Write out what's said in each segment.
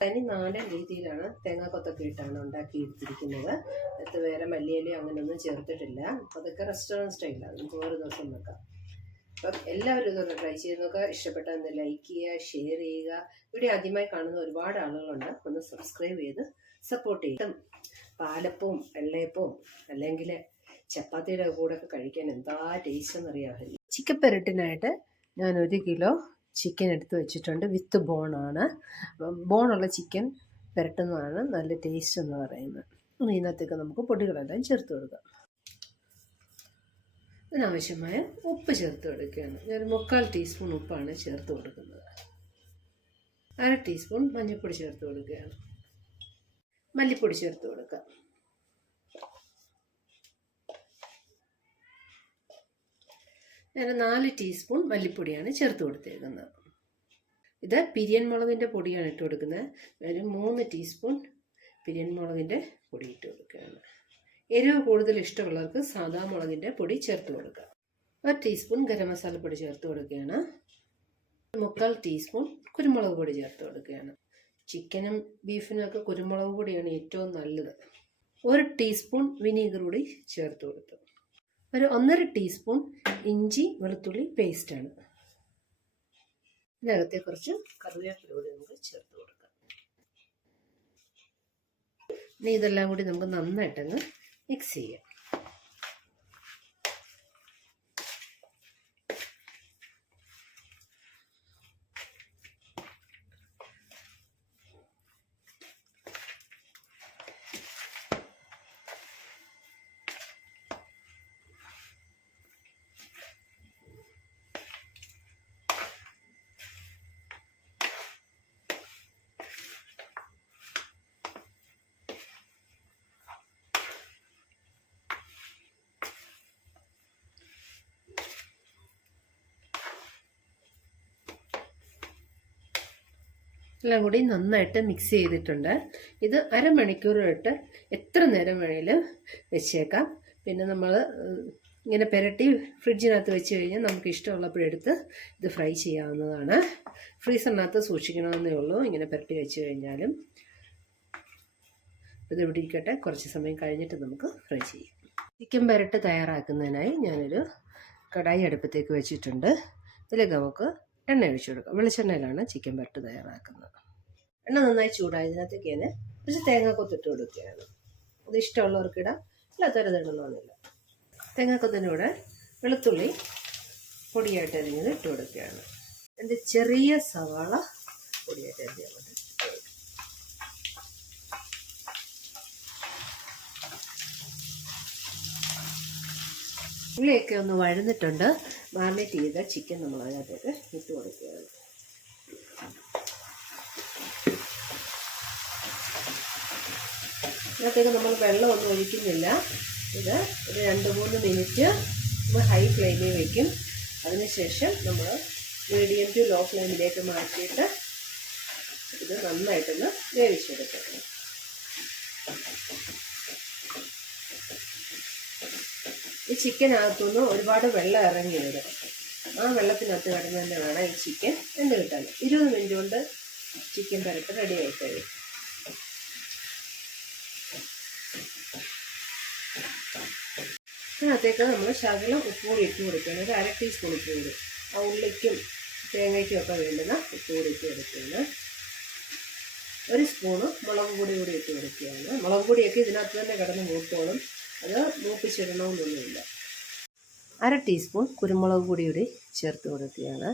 അതിന് നാടൻ രീതിയിലാണ് തേങ്ങാക്കൊത്തൊക്കെ ഇട്ടാണ് ഉണ്ടാക്കി എടുത്തിരിക്കുന്നത് അത് വേറെ മല്ലിയില അങ്ങനെയൊന്നും ചേർത്തിട്ടില്ല. അതൊക്കെ റെസ്റ്റോറന്റ് സ്റ്റൈലാണ് നമുക്ക് ഓരോ ദിവസം വെക്കാം അപ്പം എല്ലാവരും ഇതൊന്ന് ട്രൈ ചെയ്ത് നോക്കുക. ഇഷ്ടപ്പെട്ടാൽ ഒന്ന് ലൈക്ക് ചെയ്യുക ഷെയർ ചെയ്യുക. വീഡിയോ ആദ്യമായി കാണുന്ന ഒരുപാട് ആളുകളുണ്ട്. ഒന്ന് സബ്സ്ക്രൈബ് ചെയ്ത് സപ്പോർട്ട് ചെയ്യും. പാലപ്പവും വെള്ളയപ്പവും അല്ലെങ്കിൽ ചപ്പാത്തിയുടെ കൂടെ ഒക്കെ കഴിക്കാൻ എന്താ ടേസ്റ്റ് എന്നറിയാമല്ലോ ചിക്കൻ പെരട്ടിനായിട്ട് ഞാൻ ഒരു കിലോ ചിക്കൻ എടുത്ത് വെച്ചിട്ടുണ്ട്. വിത്ത് ബോണാണ് ബോണുള്ള ചിക്കൻ പുരട്ടുന്നതാണ് നല്ല ടേസ്റ്റ് എന്ന് പറയുന്നത്. ഇതിനകത്തേക്ക് നമുക്ക് പൊടികളെല്ലാം ചേർത്ത് കൊടുക്കാം. ഇതിനാവശ്യമായ ഉപ്പ് ചേർത്ത് കൊടുക്കുകയാണ്. ഞാൻ മുക്കാൽ ടീസ്പൂൺ ഉപ്പാണ് ചേർത്ത് കൊടുക്കുന്നത്. അര ടീസ്പൂൺ മഞ്ഞൾപ്പൊടി ചേർത്ത് കൊടുക്കുകയാണ്. മല്ലിപ്പൊടി ചേർത്ത് കൊടുക്കാം. ഞാൻ നാല് ടീസ്പൂൺ മല്ലിപ്പൊടിയാണ് ചേർത്ത് കൊടുത്തേക്കുന്നത്. ഇത് പിരിയൻ മുളകിന്റെ പൊടിയാണ് ഇട്ട് കൊടുക്കുന്നത്. ഒരു മൂന്ന് ടീസ്പൂൺ പിരിയൻ മുളകിന്റെ പൊടി ഇട്ട് കൊടുക്കുകയാണ്. എരിവ് കൂടുതൽ ഇഷ്ടമുള്ളവർക്ക് സാദാ മുളകിന്റെ പൊടി ചേർത്ത് കൊടുക്കുക. ഒരു ടീസ്പൂൺ ഗരം മസാല പൊടി ചേർത്ത് കൊടുക്കുകയാണ്. മുക്കാൽ ടീസ്പൂൺ കുരുമുളക് പൊടി ചേർത്ത് കൊടുക്കുകയാണ്. ചിക്കനും ബീഫിനും ഒക്കെ കുരുമുളക് പൊടിയാണ് ഏറ്റവും നല്ലത്. ഒരു ടീസ്പൂൺ വിനീഗർ കൂടി ചേർത്ത് കൊടുത്തു. ഒരു ഒന്നര ടീസ്പൂൺ ഇഞ്ചി വെളുത്തുള്ളി പേസ്റ്റാണ് ഇതിനകത്തെ കുറച്ച് കറിവേപ്പില കൂടി നമുക്ക് ചേർത്ത് കൊടുക്കാം. ഇനി ഇതെല്ലാം കൂടി നമുക്ക് നന്നായിട്ടങ്ങ് മിക്സ് ചെയ്യാം. എല്ലാം കൂടി നന്നായിട്ട് മിക്സ് ചെയ്തിട്ടുണ്ട്. ഇത് അരമണിക്കൂർ ഇട്ട് എത്ര നേരം വേണേലും വെച്ചേക്കാം. പിന്നെ നമ്മൾ ഇങ്ങനെ പുരട്ടി ഫ്രിഡ്ജിനകത്ത് വെച്ച് കഴിഞ്ഞാൽ നമുക്ക് ഇഷ്ടമുള്ളപ്പോഴെടുത്ത് ഇത് ഫ്രൈ ചെയ്യാവുന്നതാണ്. ഫ്രീസറിനകത്ത് സൂക്ഷിക്കണമെന്നേ ഉള്ളൂ. ഇങ്ങനെ പുരട്ടി വെച്ച് കഴിഞ്ഞാലും ഇത് ഇവിടെ ഇരിക്കട്ടെ. കുറച്ച് സമയം കഴിഞ്ഞിട്ട് നമുക്ക് ഫ്രൈ ചെയ്യാം. ചിക്കൻ പുരട്ട് തയ്യാറാക്കുന്നതിനായി ഞാനൊരു കടായി അടുപ്പത്തേക്ക് വെച്ചിട്ടുണ്ട്. ഇതിലേക്ക് നമുക്ക് എണ്ണ ഒഴിച്ചു കൊടുക്കാം വെളിച്ചെണ്ണയിലാണ് ചിക്കൻ പുരട്ട് തയ്യാറാക്കുന്നത്. എണ്ണ നന്നായി ചൂടായതിനകത്തേക്ക് തന്നെ കുറച്ച് തേങ്ങ കൊത്തിട്ട് കൊടുക്കുകയാണ്. അത് ഇഷ്ടമുള്ളവർക്ക് ഇടാം അല്ലാത്തവരത് ഇടണമെന്നില്ല തേങ്ങാക്കൊത്തിന്റെ വെളുത്തുള്ളി പൊടിയായിട്ട് അരിഞ്ഞത് ഇട്ട് കൊടുക്കുകയാണ്. എന്റെ ചെറിയ സവാള പൊടിയായിട്ട് അരിഞ്ഞാൽ മതി ഉള്ളിയൊക്കെ ഒന്ന് വഴന്നിട്ടുണ്ട്. മാറിനേറ്റ് ചെയ്ത ചിക്കൻ നമ്മൾ അതിനകത്തേക്ക് ഇട്ട് കൊടുക്കുകയാണ്. ഇതിനകത്തേക്ക് നമ്മൾ വെള്ളമൊന്നും ഒഴിക്കുന്നില്ല. ഇത് ഒരു രണ്ട് മൂന്ന് മിനിറ്റ് നമ്മൾ ഹൈ ഫ്ലെയിമിൽ വയ്ക്കും അതിനുശേഷം നമ്മൾ മീഡിയം ടു ലോ ഫ്ലെയിമിലേക്ക് മാറ്റിയിട്ട് ഇത് നന്നായിട്ടൊന്ന് വേവിച്ചെടുക്കണം. ഈ ചിക്കനകത്തുനിന്ന് ഒരുപാട് വെള്ളം ഇറങ്ങി വരും ആ വെള്ളത്തിനകത്ത് കിടന്ന് തന്നെ വേണം ഈ ചിക്കൻ എന്ത് കിട്ടാൻ. ഇരുപത് മിനിറ്റ് കൊണ്ട് ചിക്കൻ പുരട്ട് റെഡി ആയി കഴിയും അതിനകത്തേക്ക് നമ്മൾ ശകലം ഉപ്പ് കൂടി ഇട്ട് കൊടുക്കുകയാണ്. ഒരു അര ടീസ്പൂൺ ഉപ്പ് കൂടി. ആ ഉള്ളിക്കും തേങ്ങയ്ക്കും ഒക്കെ വേണ്ടുന്ന ഉപ്പ് കൂടി ഇട്ട് കൊടുക്കുകയാണ്. ഒരു സ്പൂണ് മുളക് പൊടി കൂടി ഇട്ട് കൊടുക്കുകയാണ്. മുളക് പൊടിയൊക്കെ ഇതിനകത്ത് തന്നെ കിടന്ന് മൂത്തോളും അത് മൂപ്പിച്ചിടണമെന്നൊന്നുമില്ല. അര ടീസ്പൂൺ കുരുമുളക് പൊടി കൂടി ചേർത്ത് കൊടുക്കുകയാണ്.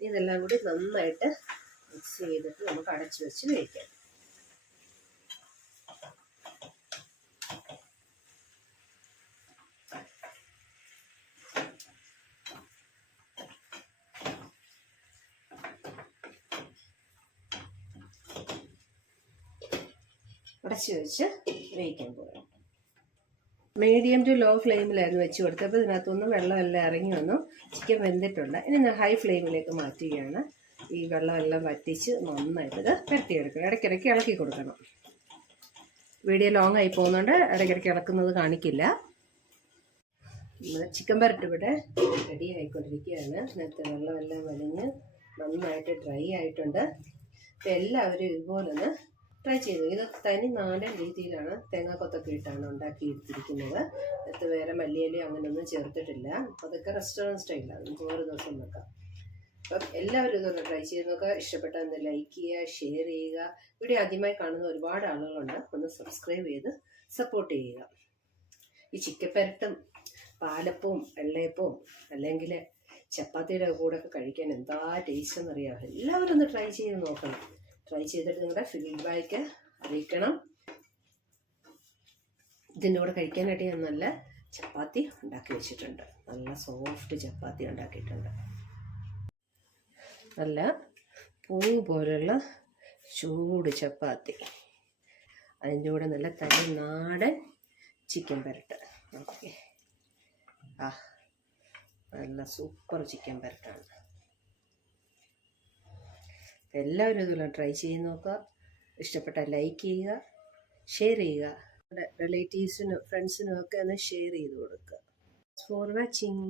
ഇതെല്ലാം കൂടി നന്നായിട്ട് മിക്സ് ചെയ്തിട്ട് നമുക്ക് അടച്ചു വെച്ച് വേവിക്കാം. അടച്ചു വെച്ച് വേവിക്കാൻ പോകാം മീഡിയം ടു ലോ ഫ്ലെയിമിലായിരുന്നു വെച്ച് കൊടുത്തപ്പോൾ ഇതിനകത്തൊന്നും വെള്ളമെല്ലാം ഇറങ്ങി വന്നു. ചിക്കൻ വെന്തിട്ടുണ്ട്. ഇനി ഞാൻ ഹൈ ഫ്ലെയിമിലേക്ക് മാറ്റുകയാണ്. ഈ വെള്ളമെല്ലാം വറ്റിച്ച് നന്നായിട്ട് ഇത് എടുക്കുക ഇടയ്ക്കിടയ്ക്ക് ഇളക്കി കൊടുക്കണം. വീഡിയോ ലോങ് ആയി പോകുന്നുണ്ട്. ഇടയ്ക്കിടയ്ക്ക് ഇളക്കുന്നത് കാണിക്കില്ല. ചിക്കൻ പരട്ട് ഇവിടെ റെഡി ആയിക്കൊണ്ടിരിക്കുകയാണ്. നേരത്തെ വെള്ളമെല്ലാം വലിഞ്ഞ് നന്നായിട്ട് ഡ്രൈ ആയിട്ടുണ്ട്. അപ്പോൾ എല്ലാവരും ഇതുപോലെ ഒന്ന് ട്രൈ ചെയ്തു. ഇത് തനി നാടൻ രീതിയിലാണ് തേങ്ങാക്കൊത്തൊക്കെ ഇട്ടാണ് ഉണ്ടാക്കിയെടുത്തിരിക്കുന്നത് അത് വേറെ മല്ലിയിലയോ അങ്ങനെയൊന്നും ചേർത്തിട്ടില്ല. അതൊക്കെ റെസ്റ്റോറന്റ് സ്റ്റൈലാണ് നമുക്ക് ഓരോ ദിവസം വെക്കാം അപ്പം എല്ലാവരും ഇതൊന്ന് ട്രൈ ചെയ്ത് നോക്കുക. ഇഷ്ടപ്പെട്ടാൽ ഒന്ന് ലൈക്ക് ചെയ്യുക ഷെയർ ചെയ്യുക. വീഡിയോ ആദ്യമായി കാണുന്ന ഒരുപാട് ആളുകളുണ്ട്. ഒന്ന് സബ്സ്ക്രൈബ് ചെയ്ത് സപ്പോർട്ട് ചെയ്യുക. ഈ ചിക്കപ്പരട്ടും പാലപ്പവും വെള്ളയപ്പവും അല്ലെങ്കിൽ ചപ്പാത്തിയുടെ കൂടെ ഒക്കെ കഴിക്കാൻ എന്താ ടേസ്റ്റ് എന്നറിയാം എല്ലാവരും ഒന്ന് ട്രൈ ചെയ്ത് നോക്കണം. ട്രൈ ചെയ്തിട്ട് നിങ്ങളുടെ ഫീഡ്ബാക്ക് അറിയിക്കണം. ഇതിന്റെ കൂടെ കഴിക്കാനായിട്ട് ഞാൻ നല്ല ചപ്പാത്തി ഉണ്ടാക്കി വെച്ചിട്ടുണ്ട്. നല്ല സോഫ്റ്റ് ചപ്പാത്തി ഉണ്ടാക്കിയിട്ടുണ്ട്. നല്ല പൂ പോലുള്ള ചൂട് ചപ്പാത്തി. അതിന്റെ കൂടെ നല്ല തനി നാടൻ ചിക്കൻ പരട്ട്. ഓക്കെ. ആ നല്ല സൂപ്പർ ചിക്കൻ പരട്ടാണ്. എല്ലാവരും ഇതുപോലെ ട്രൈ ചെയ്ത് നോക്കുക. ഇഷ്ടപ്പെട്ട ലൈക്ക് ചെയ്യുക ഷെയർ ചെയ്യുക. നമ്മുടെ റിലേറ്റീവ്സിനും ഫ്രണ്ട്സിനും ഒക്കെ ഒന്ന് ഷെയർ ചെയ്ത് കൊടുക്കുക. For watching